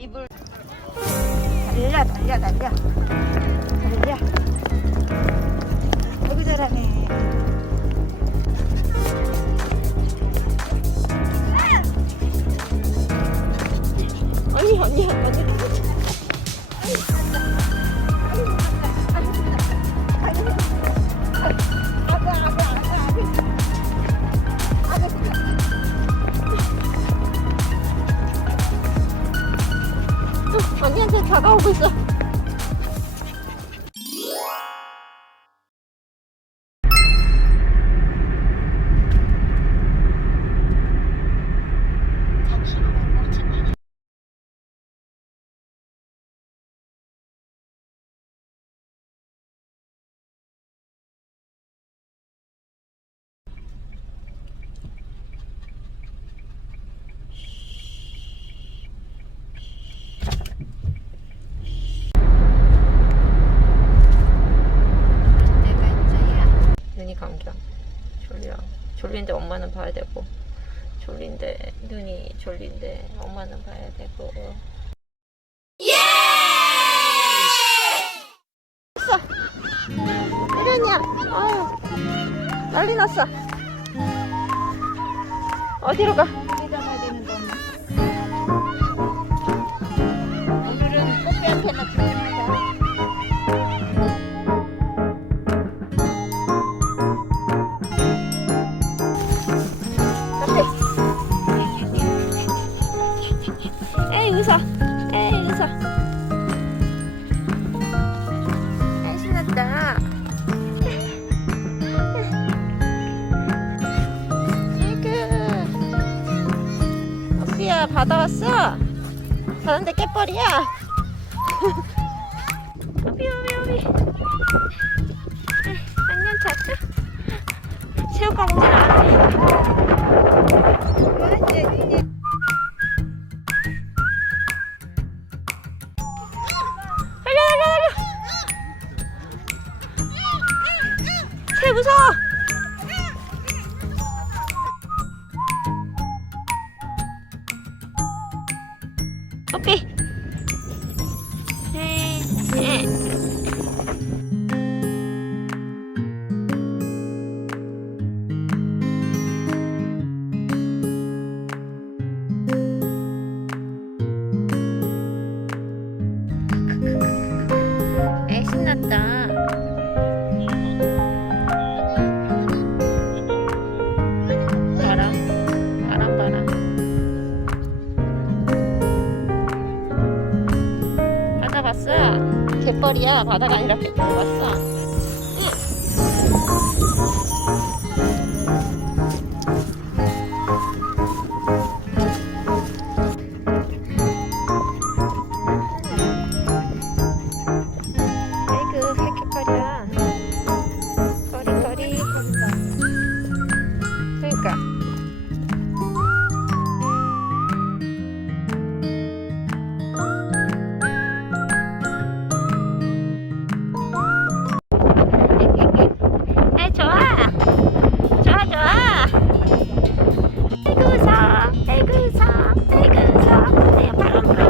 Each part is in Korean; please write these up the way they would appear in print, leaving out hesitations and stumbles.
이불 달려 달려 달려 달려. 아이고 잘하네. 언니 언니한테 다가오고 있어. 감겨. 졸린데 엄마는 봐야 되고, 졸린데 눈이 졸린데 엄마는 봐야 되고. 예! 됐어. 혜련이야. 아유, 난리 났어. 어디로 가? 오늘은 꽃배한테나 부릅니다. 웃어. 에이 웃어. 에이 신났다. 아이고 오삐야 바다 왔어? 가는데 깨버리야. 오삐 안녕 자주. 새우깡 오진 않아. 새 무서워. 오케이. 에 신났다. 갯벌이야. 바다가 아니라 갯벌 왔어. 아이고 새끼거리야. 거리거리. 그러니까. 내가 바람 불어.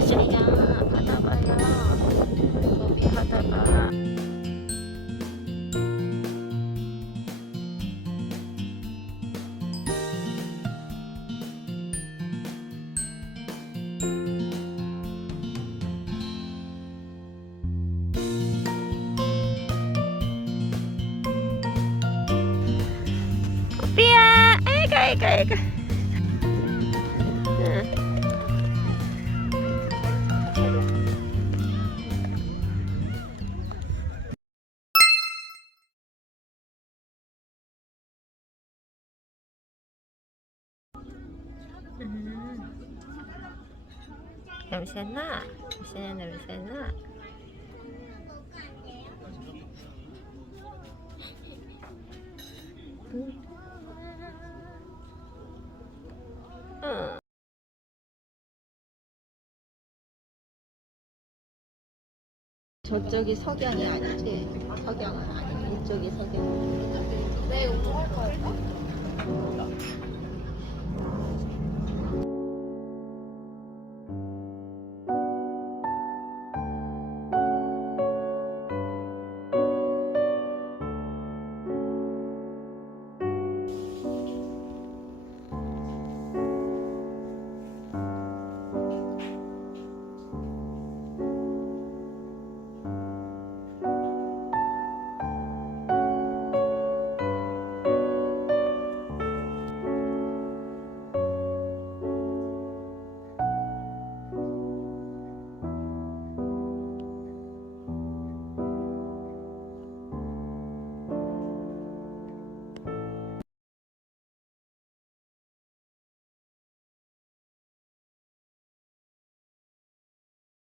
시야 바다 봐요. 거기 바다가. 오삐야, 아이고. 응. 냄새나? 맛있는 냄새나? 저쪽이 석양이 아니지? 석양은 아니고 이쪽이 석양. 네, 이거 할 거야.